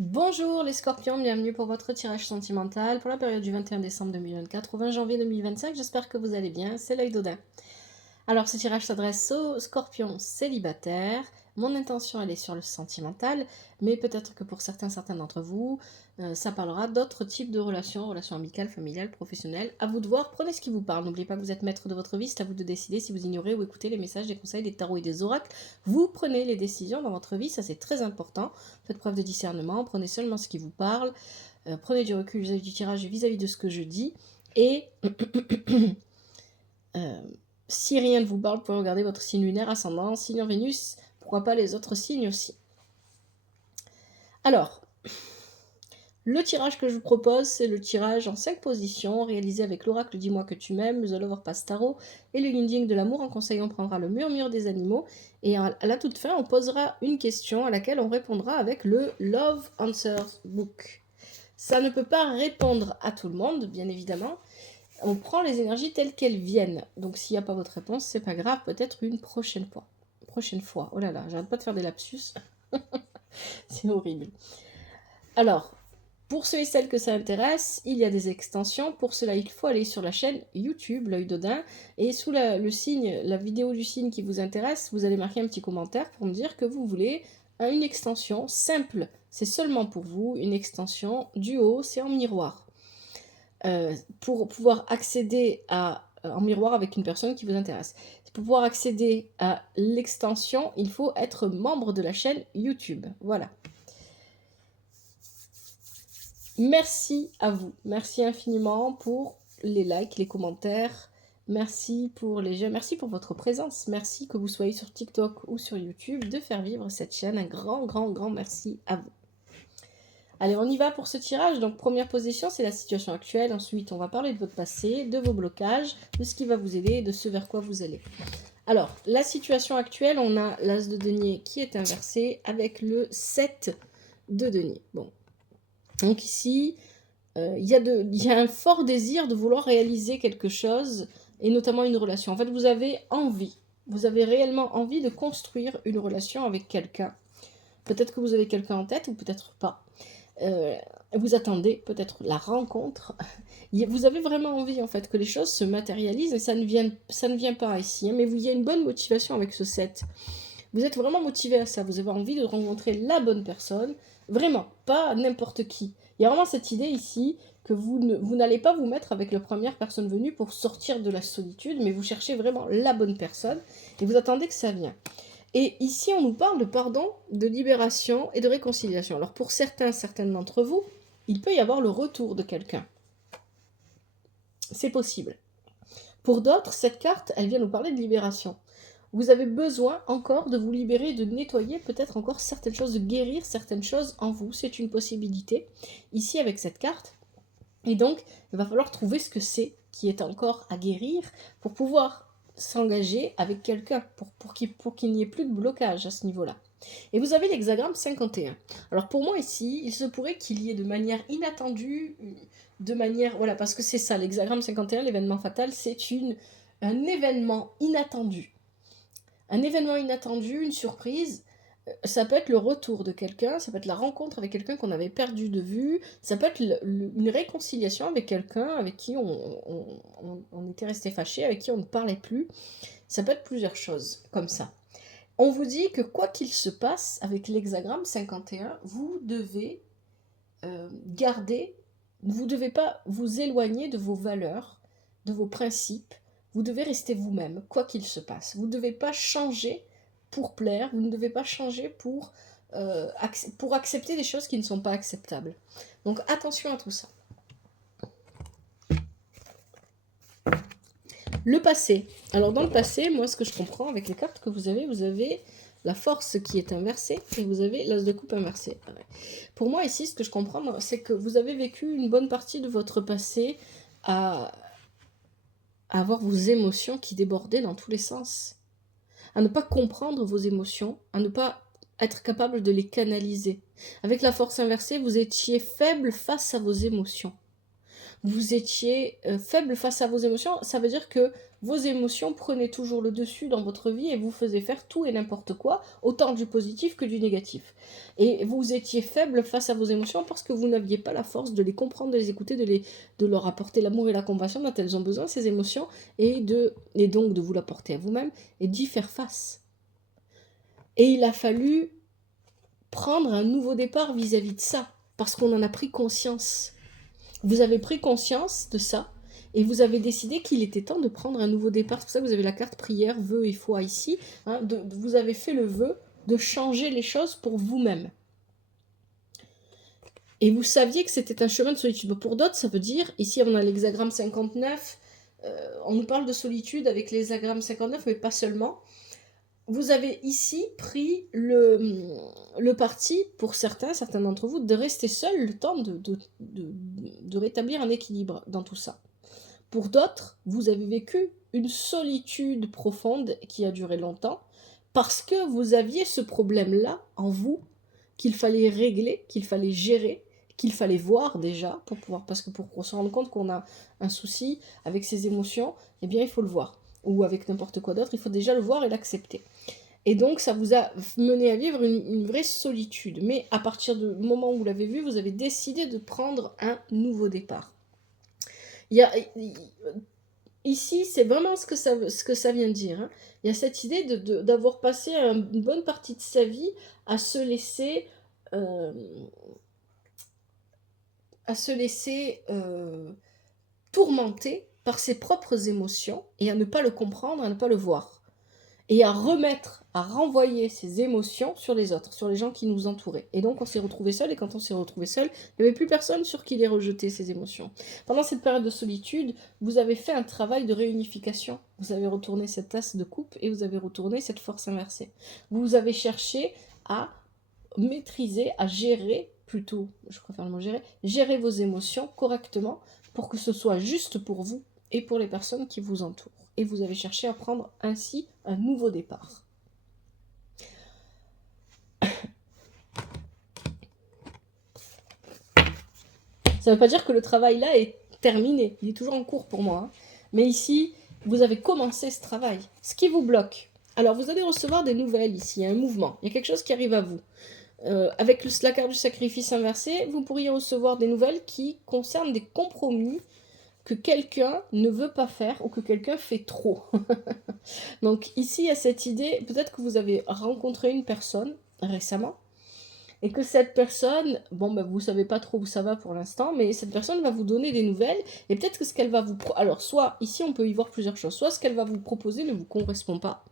Bonjour les scorpions, bienvenue pour votre tirage sentimental pour la période du 21 décembre 2024 au 20 janvier 2025. J'espère que vous allez bien, c'est l'œil d'Odin. Alors ce tirage s'adresse aux scorpions célibataires. Mon intention elle est sur le sentimental, mais peut-être que pour certains d'entre vous, ça parlera d'autres types de relations amicales, familiales, professionnelles. À vous de voir, prenez ce qui vous parle. N'oubliez pas que vous êtes maître de votre vie, c'est à vous de décider si vous ignorez ou écoutez les messages, des conseils, des tarots et des oracles. Vous prenez les décisions dans votre vie, ça c'est très important. Faites preuve de discernement, prenez seulement ce qui vous parle, prenez du recul vis-à-vis du tirage, vis-à-vis de ce que je dis, et si rien ne vous parle, vous pouvez regarder votre signe lunaire, ascendant, signe en Vénus, pourquoi pas les autres signes aussi. Alors, le tirage que je vous propose, c'est le tirage en 5 positions, réalisé avec l'oracle Dis-moi que tu m'aimes, The Lover Pass Tarot, et le Yinding de l'amour. En conseil, on prendra le murmure des animaux, et à la toute fin, on posera une question à laquelle on répondra avec le Love Answers Book. Ça ne peut pas répondre à tout le monde, bien évidemment. On prend les énergies telles qu'elles viennent. Donc s'il n'y a pas votre réponse, c'est pas grave, peut-être une prochaine fois. Prochaine fois. Oh là là, j'arrête pas de faire des lapsus. C'est horrible. Alors, pour ceux et celles que ça intéresse, il y a des extensions. Pour cela, il faut aller sur la chaîne YouTube, l'œil d'Odin. Et sous le signe, la vidéo du signe qui vous intéresse, vous allez marquer un petit commentaire pour me dire que vous voulez une extension simple. C'est seulement pour vous, une extension duo, c'est en miroir. Pour pouvoir accéder en miroir avec une personne qui vous intéresse. Pour pouvoir accéder à l'extension, il faut être membre de la chaîne YouTube. Voilà. Merci à vous. Merci infiniment pour les likes, les commentaires. Merci pour les jeux. Merci pour votre présence. Merci que vous soyez sur TikTok ou sur YouTube de faire vivre cette chaîne. Un grand merci à vous. Allez, on y va pour ce tirage. Donc, première position, c'est la situation actuelle. Ensuite, on va parler de votre passé, de vos blocages, de ce qui va vous aider et de ce vers quoi vous allez. Alors, la situation actuelle, on a l'as de denier qui est inversé avec le 7 de denier. Bon. Donc ici, il y a un fort désir de vouloir réaliser quelque chose, et notamment une relation. En fait, vous avez réellement envie de construire une relation avec quelqu'un. Peut-être que vous avez quelqu'un en tête ou peut-être pas. Vous attendez peut-être la rencontre. Vous avez vraiment envie en fait que les choses se matérialisent et ça ne vient pas ici. Hein, mais il y a une bonne motivation avec ce 7. Vous êtes vraiment motivé à ça. Vous avez envie de rencontrer la bonne personne. Vraiment, pas n'importe qui. Il y a vraiment cette idée ici que vous n'allez pas vous mettre avec la première personne venue pour sortir de la solitude, mais vous cherchez vraiment la bonne personne et vous attendez que ça vienne. Et ici, on nous parle de pardon, de libération et de réconciliation. Alors pour certaines d'entre vous, il peut y avoir le retour de quelqu'un. C'est possible. Pour d'autres, cette carte, elle vient nous parler de libération. Vous avez besoin encore de vous libérer, de nettoyer peut-être encore certaines choses, de guérir certaines choses en vous. C'est une possibilité ici avec cette carte. Et donc, il va falloir trouver ce que c'est qui est encore à guérir pour pouvoir s'engager avec quelqu'un, pour qu'il n'y ait plus de blocage à ce niveau-là. Et vous avez l'hexagramme 51. Alors pour moi ici, il se pourrait qu'il y ait de manière inattendue, voilà, parce que c'est ça, l'hexagramme 51, l'événement fatal, c'est un événement inattendu. Un événement inattendu, une surprise, ça peut être le retour de quelqu'un, ça peut être la rencontre avec quelqu'un qu'on avait perdu de vue, ça peut être une réconciliation avec quelqu'un avec qui on était resté fâché, avec qui on ne parlait plus. Ça peut être plusieurs choses comme ça. On vous dit que quoi qu'il se passe avec l'hexagramme 51, vous devez garder, vous ne devez pas vous éloigner de vos valeurs, de vos principes, vous devez rester vous-même, quoi qu'il se passe. Vous ne devez pas changer pour plaire, vous ne devez pas changer pour accepter des choses qui ne sont pas acceptables. Donc attention à tout ça. Le passé. Alors dans le passé, moi ce que je comprends avec les cartes que vous avez la force qui est inversée et vous avez l'as de coupe inversé. Pour moi ici, ce que je comprends, c'est que vous avez vécu une bonne partie de votre passé à avoir vos émotions qui débordaient dans tous les sens, à ne pas comprendre vos émotions, à ne pas être capable de les canaliser. Avec la force inversée, vous étiez faible face à vos émotions. vous étiez faible face à vos émotions. Ça veut dire que vos émotions prenaient toujours le dessus dans votre vie et vous faisaient faire tout et n'importe quoi, autant du positif que du négatif. Et vous étiez faible face à vos émotions parce que vous n'aviez pas la force de les comprendre, de les écouter, de leur apporter l'amour et la compassion dont elles ont besoin, ces émotions, et donc de vous l'apporter à vous-même et d'y faire face. Et il a fallu prendre un nouveau départ vis-à-vis de ça, parce qu'on en a pris conscience. Vous avez pris conscience de ça, et vous avez décidé qu'il était temps de prendre un nouveau départ. C'est pour ça que vous avez la carte prière, vœu et foi ici. Hein, vous avez fait le vœu de changer les choses pour vous-même. Et vous saviez que c'était un chemin de solitude. Pour d'autres, ça veut dire, ici on a l'hexagramme 59, on nous parle de solitude avec l'hexagramme 59, mais pas seulement. Vous avez ici pris le parti, pour certains d'entre vous, de rester seul le temps de rétablir un équilibre dans tout ça. Pour d'autres, vous avez vécu une solitude profonde qui a duré longtemps, parce que vous aviez ce problème-là en vous, qu'il fallait régler, qu'il fallait gérer, qu'il fallait voir déjà, parce que pour qu'on se rende compte qu'on a un souci avec ses émotions, eh bien il faut le voir. Ou avec n'importe quoi d'autre, il faut déjà le voir et l'accepter. Et donc, ça vous a mené à vivre une vraie solitude. Mais à partir du moment où vous l'avez vu, vous avez décidé de prendre un nouveau départ. Ici, c'est vraiment ce que ça vient de dire. Hein. Il y a cette idée d'avoir passé une bonne partie de sa vie à se laisser... tourmenter par ses propres émotions et à ne pas le comprendre, à ne pas le voir. Et à renvoyer ses émotions sur les autres, sur les gens qui nous entouraient. Et donc on s'est retrouvé seul, et quand on s'est retrouvé seul, il n'y avait plus personne sur qui les rejeter, ces émotions. Pendant cette période de solitude, vous avez fait un travail de réunification. Vous avez retourné cette tasse de coupe et vous avez retourné cette force inversée. Vous avez cherché à maîtriser, à gérer, plutôt, je préfère le mot gérer vos émotions correctement pour que ce soit juste pour vous et pour les personnes qui vous entourent. Et vous avez cherché à prendre ainsi un nouveau départ. Ça ne veut pas dire que le travail là est terminé, il est toujours en cours pour moi. Hein. Mais ici, vous avez commencé ce travail. Ce qui vous bloque. Alors vous allez recevoir des nouvelles ici, il y a un mouvement, il y a quelque chose qui arrive à vous. Avec la carte du sacrifice inversé, vous pourriez recevoir des nouvelles qui concernent des compromis que quelqu'un ne veut pas faire ou que quelqu'un fait trop. Donc ici, il y a cette idée, peut-être que vous avez rencontré une personne récemment, et que cette personne, vous savez pas trop où ça va pour l'instant, mais cette personne va vous donner des nouvelles, et peut-être que ce qu'elle va vous... Alors, soit, ici, on peut y voir plusieurs choses. Soit ce qu'elle va vous proposer ne vous correspond pas.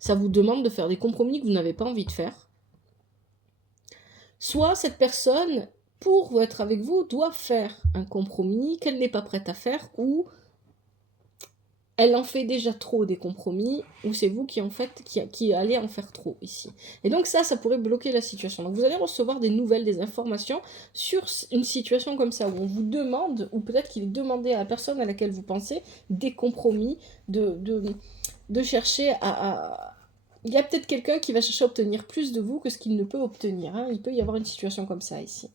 Ça vous demande de faire des compromis que vous n'avez pas envie de faire. Soit cette personne, pour être avec vous, doit faire un compromis qu'elle n'est pas prête à faire, ou elle en fait déjà trop des compromis, ou c'est vous qui allez en faire trop ici. Et donc ça pourrait bloquer la situation. Donc vous allez recevoir des nouvelles, des informations sur une situation comme ça, où on vous demande, ou peut-être qu'il est demandé à la personne à laquelle vous pensez, des compromis, de chercher à... Il y a peut-être quelqu'un qui va chercher à obtenir plus de vous que ce qu'il ne peut obtenir. Hein. Il peut y avoir une situation comme ça ici.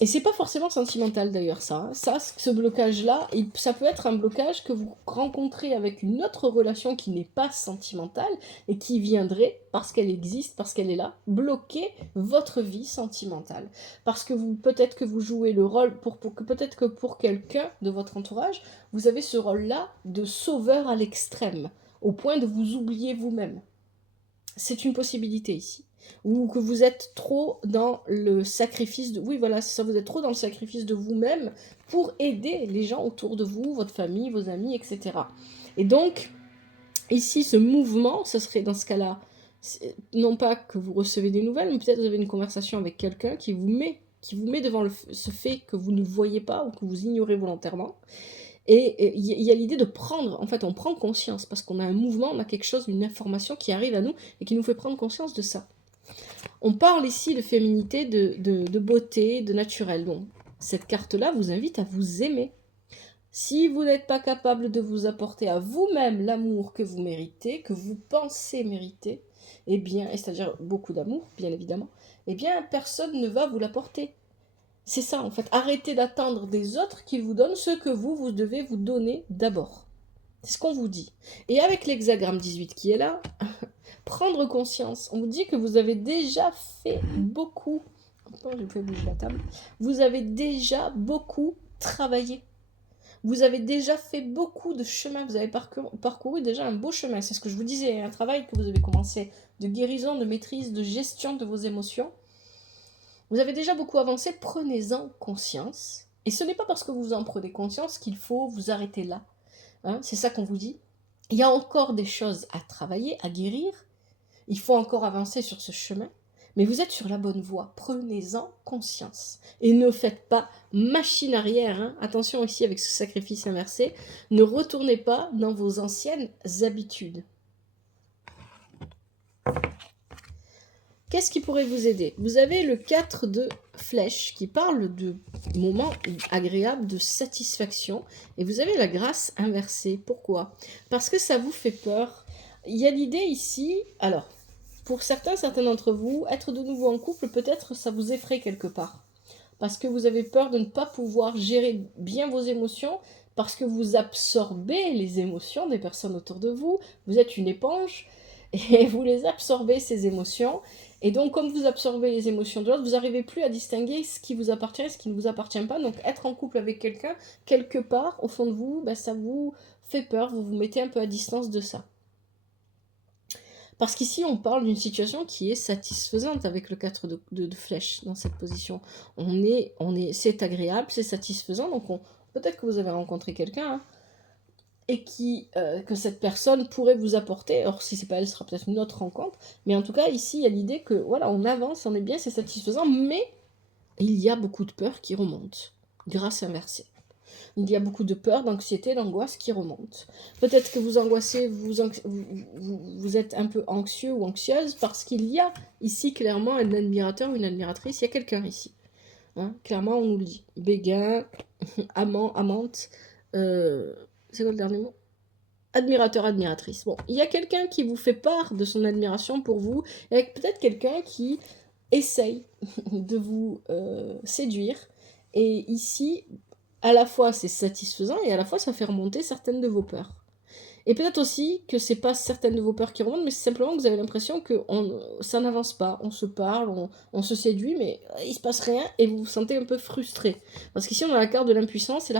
Et c'est pas forcément sentimental d'ailleurs ça. Ce blocage-là, ça peut être un blocage que vous rencontrez avec une autre relation qui n'est pas sentimentale et qui viendrait, parce qu'elle existe, parce qu'elle est là, bloquer votre vie sentimentale. Parce que peut-être que vous jouez le rôle, peut-être que pour quelqu'un de votre entourage, vous avez ce rôle-là de sauveur à l'extrême, au point de vous oublier vous-même. C'est une possibilité ici. Ou que vous êtes trop dans le sacrifice de... Oui, voilà, c'est ça, vous êtes trop dans le sacrifice de vous-même pour aider les gens autour de vous, votre famille, vos amis, etc. Et donc, ici, ce mouvement, ce serait dans ce cas-là, non pas que vous recevez des nouvelles, mais peut-être vous avez une conversation avec quelqu'un qui vous met devant ce fait que vous ne voyez pas ou que vous ignorez volontairement. Et il y a l'idée de prendre, en fait, on prend conscience, parce qu'on a un mouvement, on a quelque chose, une information qui arrive à nous et qui nous fait prendre conscience de ça. On parle ici de féminité, de beauté, de naturel. Donc, cette carte-là vous invite à vous aimer. Si vous n'êtes pas capable de vous apporter à vous-même l'amour que vous méritez, que vous pensez mériter, et c'est-à-dire beaucoup d'amour, bien évidemment, personne ne va vous l'apporter. C'est ça, en fait. Arrêtez d'attendre des autres qu'ils vous donnent ce que vous, vous devez vous donner d'abord. C'est ce qu'on vous dit. Et avec l'hexagramme 18 qui est là, prendre conscience. On vous dit que vous avez déjà fait beaucoup. Attends, je vais bouger la table. Vous avez déjà beaucoup travaillé. Vous avez déjà fait beaucoup de chemin. Vous avez parcouru déjà un beau chemin. C'est ce que je vous disais, un travail que vous avez commencé de guérison, de maîtrise, de gestion de vos émotions. Vous avez déjà beaucoup avancé. Prenez-en conscience. Et ce n'est pas parce que vous en prenez conscience qu'il faut vous arrêter là. Hein, c'est ça qu'on vous dit. Il y a encore des choses à travailler, à guérir. Il faut encore avancer sur ce chemin. Mais vous êtes sur la bonne voie. Prenez-en conscience. Et ne faites pas machine arrière. Hein. Attention ici avec ce sacrifice inversé. Ne retournez pas dans vos anciennes habitudes. Qu'est-ce qui pourrait vous aider? Vous avez le 4 de flèche qui parle de moments agréables, de satisfaction. Et vous avez la grâce inversée. Pourquoi? Parce que ça vous fait peur. Il y a l'idée ici... Alors, pour certains d'entre vous, être de nouveau en couple, peut-être ça vous effraie quelque part. Parce que vous avez peur de ne pas pouvoir gérer bien vos émotions, parce que vous absorbez les émotions des personnes autour de vous. Vous êtes une éponge et vous les absorbez, ces émotions. Et donc, comme vous absorbez les émotions de l'autre, vous n'arrivez plus à distinguer ce qui vous appartient et ce qui ne vous appartient pas. Donc, être en couple avec quelqu'un, quelque part, au fond de vous, ben, ça vous fait peur. Vous vous mettez un peu à distance de ça. Parce qu'ici, on parle d'une situation qui est satisfaisante avec le 4 de flèche dans cette position. C'est agréable, c'est satisfaisant. Donc, peut-être que vous avez rencontré quelqu'un hein, et que cette personne pourrait vous apporter. Or, si c'est pas elle, ce sera peut-être une autre rencontre. Mais en tout cas, ici, il y a l'idée que voilà, on avance, on est bien, c'est satisfaisant, mais il y a beaucoup de peur qui remonte. Grâce inversée. Il y a beaucoup de peur, d'anxiété, d'angoisse qui remontent. Peut-être que vous angoissez, vous êtes un peu anxieux ou anxieuse parce qu'il y a ici clairement un admirateur ou une admiratrice. Il y a quelqu'un ici. Hein, clairement, on nous le dit. Béguin, amant, amante. C'est quoi le dernier mot? Admirateur, admiratrice. Bon, il y a quelqu'un qui vous fait part de son admiration pour vous, et peut-être quelqu'un qui essaye de vous séduire. Et ici, à la fois c'est satisfaisant et à la fois ça fait remonter certaines de vos peurs. Et peut-être aussi que c'est pas certaines de vos peurs qui remontent, mais c'est simplement que vous avez l'impression que ça n'avance pas, on se parle, on se séduit, mais il se passe rien et vous vous sentez un peu frustré. Parce qu'ici on a la carte de l'impuissance,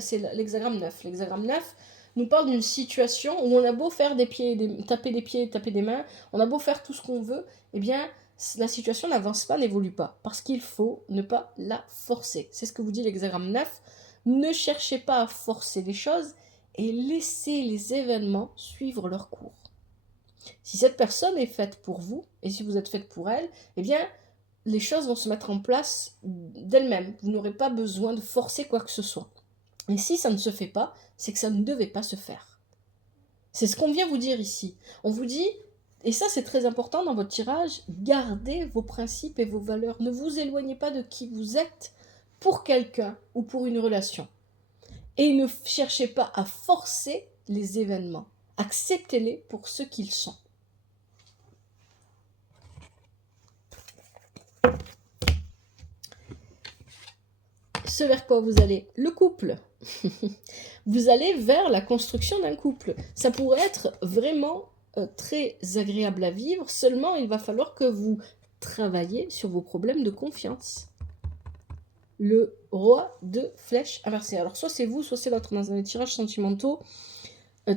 c'est l'hexagramme 9. L'hexagramme 9 nous parle d'une situation où on a beau faire taper des pieds, taper des mains, on a beau faire tout ce qu'on veut, eh bien la situation n'avance pas, n'évolue pas. Parce qu'il faut ne pas la forcer. C'est ce que vous dit l'hexagramme 9. Ne cherchez pas à forcer les choses et laissez les événements suivre leur cours. Si cette personne est faite pour vous, et si vous êtes faite pour elle, eh bien, les choses vont se mettre en place d'elles-mêmes. Vous n'aurez pas besoin de forcer quoi que ce soit. Et si ça ne se fait pas, c'est que ça ne devait pas se faire. C'est ce qu'on vient vous dire ici. On vous dit, et ça c'est très important dans votre tirage, gardez vos principes et vos valeurs. Ne vous éloignez pas de qui vous êtes pour quelqu'un ou pour une relation. Et ne cherchez pas à forcer les événements. Acceptez-les pour ce qu'ils sont. Ce vers quoi vous allez? Le couple. Vous allez vers la construction d'un couple. Ça pourrait être vraiment très agréable à vivre, seulement il va falloir que vous travailliez sur vos problèmes de confiance. Le roi de flèche inversé. Alors soit c'est vous, soit c'est l'autre. Dans un tirage sentimentaux,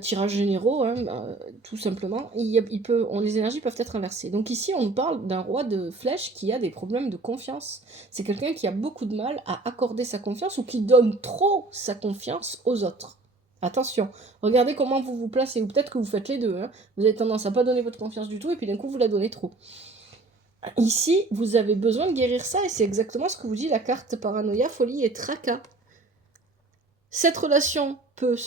tirage généraux, hein, tout simplement, les énergies peuvent être inversées. Donc ici, on nous parle d'un roi de flèche qui a des problèmes de confiance. C'est quelqu'un qui a beaucoup de mal à accorder sa confiance ou qui donne trop sa confiance aux autres. Attention, regardez comment vous vous placez, ou peut-être que vous faites les deux. Hein. Vous avez tendance à pas donner votre confiance du tout, et puis d'un coup, vous la donnez trop. Ici, vous avez besoin de guérir ça, et c'est exactement ce que vous dit la carte paranoïa, folie et tracas. Cette relation peut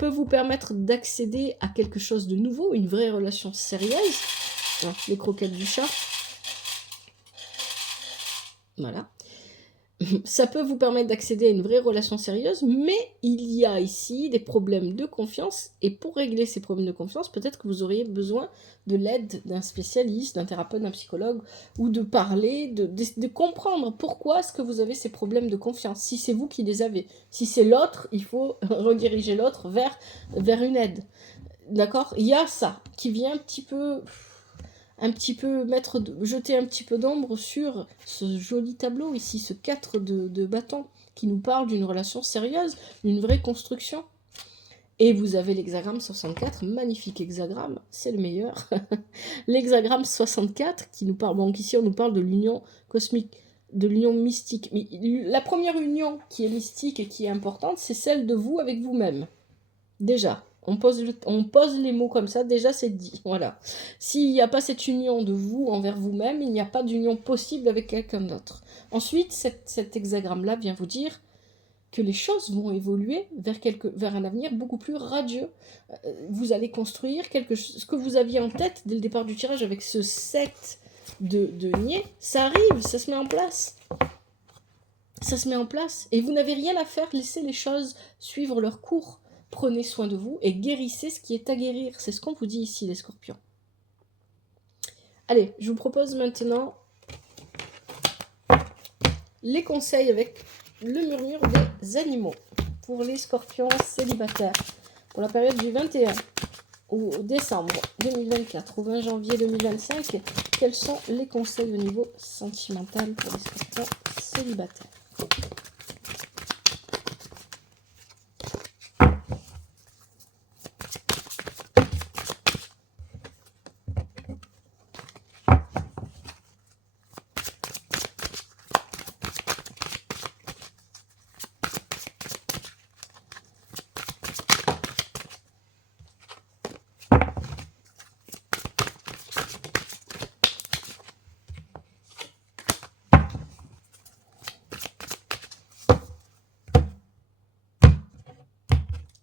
vous permettre d'accéder à quelque chose de nouveau, une vraie relation sérieuse. Les croquettes du chat. Voilà. ça peut vous permettre d'accéder à une vraie relation sérieuse, mais il y a ici des problèmes de confiance, et pour régler ces problèmes de confiance, peut-être que vous auriez besoin de l'aide d'un spécialiste, d'un thérapeute, d'un psychologue, ou de parler, de comprendre pourquoi est-ce que vous avez ces problèmes de confiance, si c'est vous qui les avez. Si c'est l'autre, il faut rediriger l'autre vers une aide. D'accord? Il y a ça qui vient un petit peu jeter un petit peu d'ombre sur ce joli tableau ici, ce 4 de bâton, qui nous parle d'une relation sérieuse, d'une vraie construction. Et vous avez l'hexagramme 64, magnifique hexagramme, c'est le meilleur. L'hexagramme 64 qui nous parle, donc ici on nous parle de l'union cosmique, de l'union mystique. Mais la première union qui est mystique et qui est importante, c'est celle de vous avec vous-même. Déjà, on pose les mots comme ça, déjà c'est dit. Voilà. S'il n'y a pas cette union de vous envers vous-même, il n'y a pas d'union possible avec quelqu'un d'autre. Ensuite, cet hexagramme-là vient vous dire que les choses vont évoluer vers un avenir beaucoup plus radieux. Vous allez construire ce que vous aviez en tête dès le départ du tirage avec ce 7 de niais. Ça arrive, ça se met en place. Ça se met en place. Et vous n'avez rien à faire, laissez les choses suivre leur cours. Prenez soin de vous et guérissez ce qui est à guérir. C'est ce qu'on vous dit ici, les scorpions. Allez, je vous propose maintenant les conseils avec le murmure des animaux pour les scorpions célibataires pour la période du 21 au décembre 2024 au 20 janvier 2025. Quels sont les conseils au niveau sentimental pour les scorpions célibataires?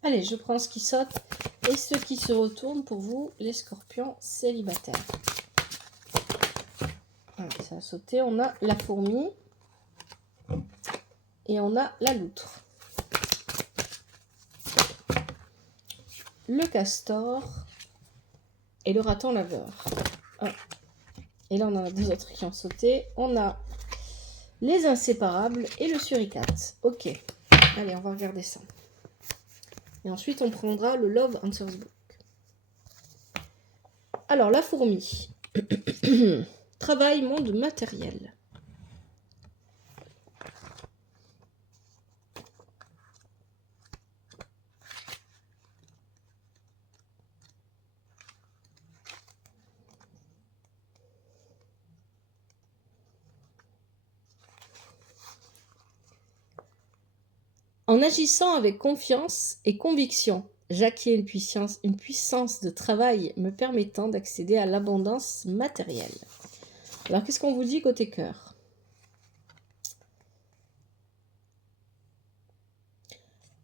Allez, je prends ce qui saute et ce qui se retourne pour vous, les scorpions célibataires. Voilà, ça a sauté. On a la fourmi et on a la loutre. Le castor et le raton laveur. Et là, on en a deux autres qui ont sauté. On a les inséparables et le suricate. Ok, allez, on va regarder ça. Et ensuite, on prendra le Love Answers Book. Alors, la fourmi. Travail, monde matériel. En agissant avec confiance et conviction, j'acquiers une puissance de travail me permettant d'accéder à l'abondance matérielle. Alors, qu'est-ce qu'on vous dit côté cœur ?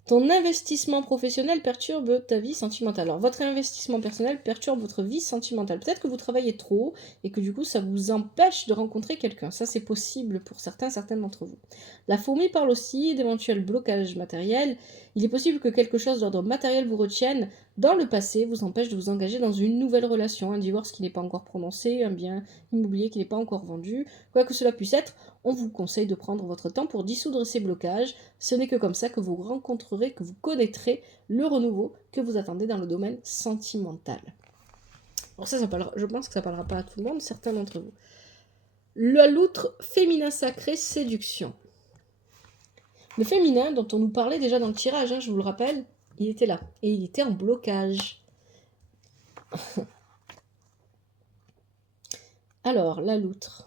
Ton investissement professionnel perturbe ta vie sentimentale. Alors, votre investissement personnel perturbe votre vie sentimentale. Peut-être que vous travaillez trop et que du coup, ça vous empêche de rencontrer quelqu'un. Ça, c'est possible pour certaines d'entre vous. La fourmi parle aussi d'éventuels blocages matériels. Il est possible que quelque chose d'ordre matériel vous retienne dans le passé, vous empêche de vous engager dans une nouvelle relation, un divorce qui n'est pas encore prononcé, un bien immobilier qui n'est pas encore vendu. Quoi que cela puisse être, on vous conseille de prendre votre temps pour dissoudre ces blocages. Ce n'est que comme ça que vous rencontrerez, que vous connaîtrez le renouveau que vous attendez dans le domaine sentimental. Alors ça je pense que ça ne parlera pas à tout le monde, certains d'entre vous. La loutre féminin sacré, séduction. Le féminin dont on nous parlait déjà dans le tirage, je vous le rappelle, il était là. Et il était en blocage. Alors, la loutre.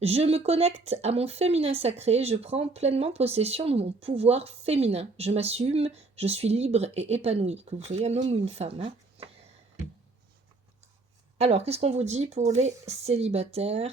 Je me connecte à mon féminin sacré, je prends pleinement possession de mon pouvoir féminin. Je m'assume, je suis libre et épanouie, que vous soyez un homme ou une femme. Alors, qu'est-ce qu'on vous dit pour les célibataires ?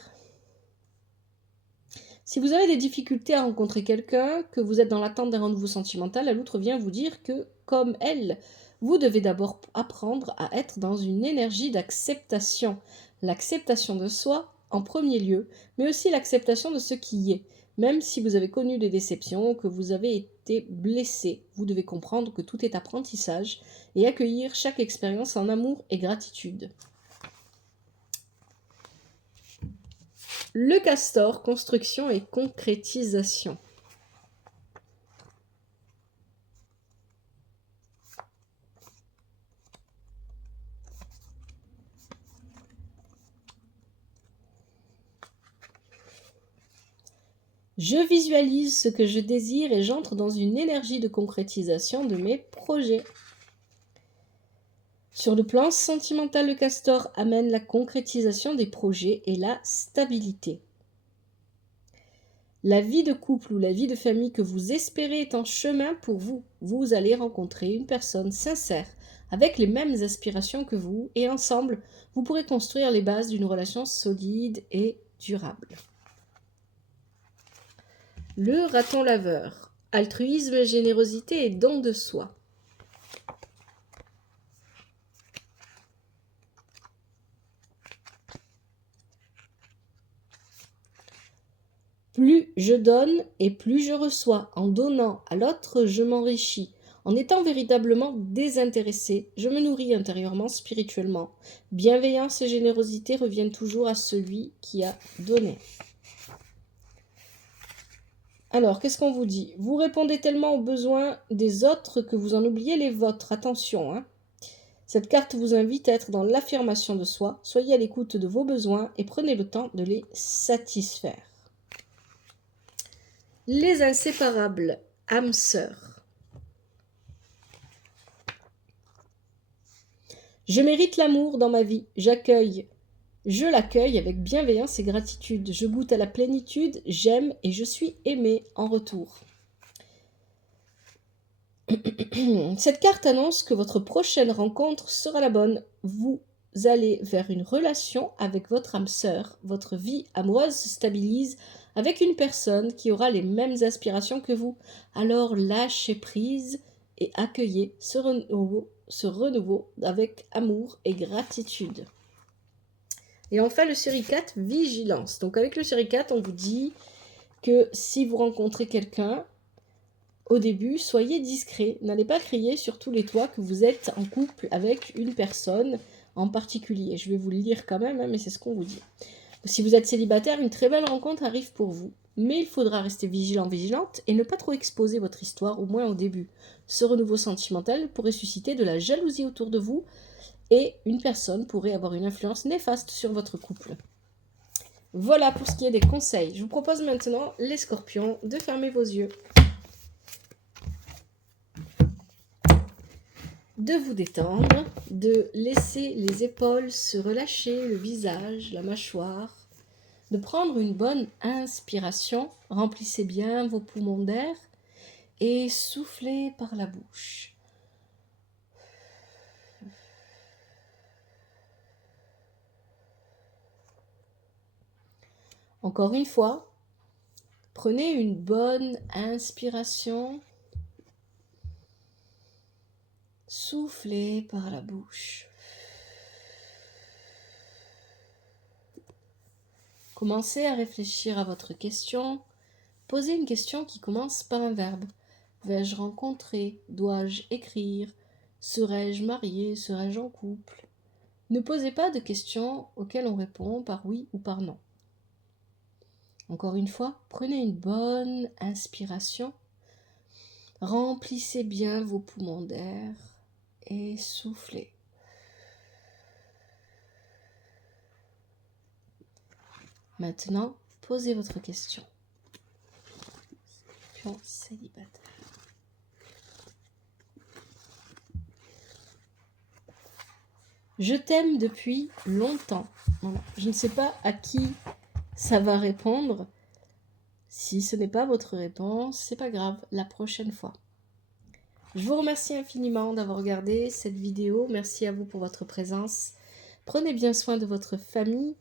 Si vous avez des difficultés à rencontrer quelqu'un, que vous êtes dans l'attente d'un rendez-vous sentimental, la loutre vient vous dire que, comme elle, vous devez d'abord apprendre à être dans une énergie d'acceptation. L'acceptation de soi en premier lieu, mais aussi l'acceptation de ce qui est. Même si vous avez connu des déceptions, que vous avez été blessé, vous devez comprendre que tout est apprentissage et accueillir chaque expérience en amour et gratitude. Le castor, construction et concrétisation. Je visualise ce que je désire et j'entre dans une énergie de concrétisation de mes projets. Sur le plan sentimental, le castor amène la concrétisation des projets et la stabilité. La vie de couple ou la vie de famille que vous espérez est en chemin pour vous. Vous allez rencontrer une personne sincère, avec les mêmes aspirations que vous, et ensemble, vous pourrez construire les bases d'une relation solide et durable. Le raton laveur. Altruisme, générosité et don de soi. Plus je donne et plus je reçois. En donnant à l'autre, je m'enrichis. En étant véritablement désintéressé, je me nourris intérieurement, spirituellement. Bienveillance et générosité reviennent toujours à celui qui a donné. Alors, qu'est-ce qu'on vous dit? Vous répondez tellement aux besoins des autres que vous en oubliez les vôtres. Attention, hein. Cette carte vous invite à être dans l'affirmation de soi. Soyez à l'écoute de vos besoins et prenez le temps de les satisfaire. Les inséparables, âmes sœurs. Je mérite l'amour dans ma vie. Je l'accueille avec bienveillance et gratitude. Je goûte à la plénitude, j'aime et je suis aimée en retour. Cette carte annonce que votre prochaine rencontre sera la bonne. Vous allez vers une relation avec votre âme sœur. Votre vie amoureuse se stabilise avec une personne qui aura les mêmes aspirations que vous. Alors lâchez prise et accueillez ce renouveau avec amour et gratitude. Et enfin, le suricate, vigilance. Donc avec le suricate, on vous dit que si vous rencontrez quelqu'un, au début, soyez discret. N'allez pas crier sur tous les toits que vous êtes en couple avec une personne en particulier. Je vais vous le lire quand même, hein, mais c'est ce qu'on vous dit. Si vous êtes célibataire, une très belle rencontre arrive pour vous. Mais il faudra rester vigilante et ne pas trop exposer votre histoire, au moins au début. Ce renouveau sentimental pourrait susciter de la jalousie autour de vous et une personne pourrait avoir une influence néfaste sur votre couple. Voilà pour ce qui est des conseils. Je vous propose maintenant, les scorpions, de fermer vos yeux, de vous détendre, de laisser les épaules se relâcher, le visage, la mâchoire, de prendre une bonne inspiration, remplissez bien vos poumons d'air et soufflez par la bouche. Encore une fois, prenez une bonne inspiration, soufflez par la bouche. Commencez à réfléchir à votre question. Posez une question qui commence par un verbe. Vais-je rencontrer? Dois-je écrire? Serais-je marié? Serais-je en couple? Ne posez pas de questions auxquelles on répond par oui ou par non. Encore une fois, prenez une bonne inspiration. Remplissez bien vos poumons d'air et soufflez. Maintenant, posez votre question. Célibataire. Je t'aime depuis longtemps. Voilà. Je ne sais pas à qui ça va répondre. Si ce n'est pas votre réponse, c'est pas grave, la prochaine fois. Je vous remercie infiniment d'avoir regardé cette vidéo. Merci à vous pour votre présence. Prenez bien soin de votre famille.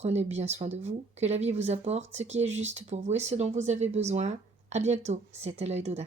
Prenez bien soin de vous, que la vie vous apporte ce qui est juste pour vous et ce dont vous avez besoin. À bientôt, c'était l'œil d'Odin.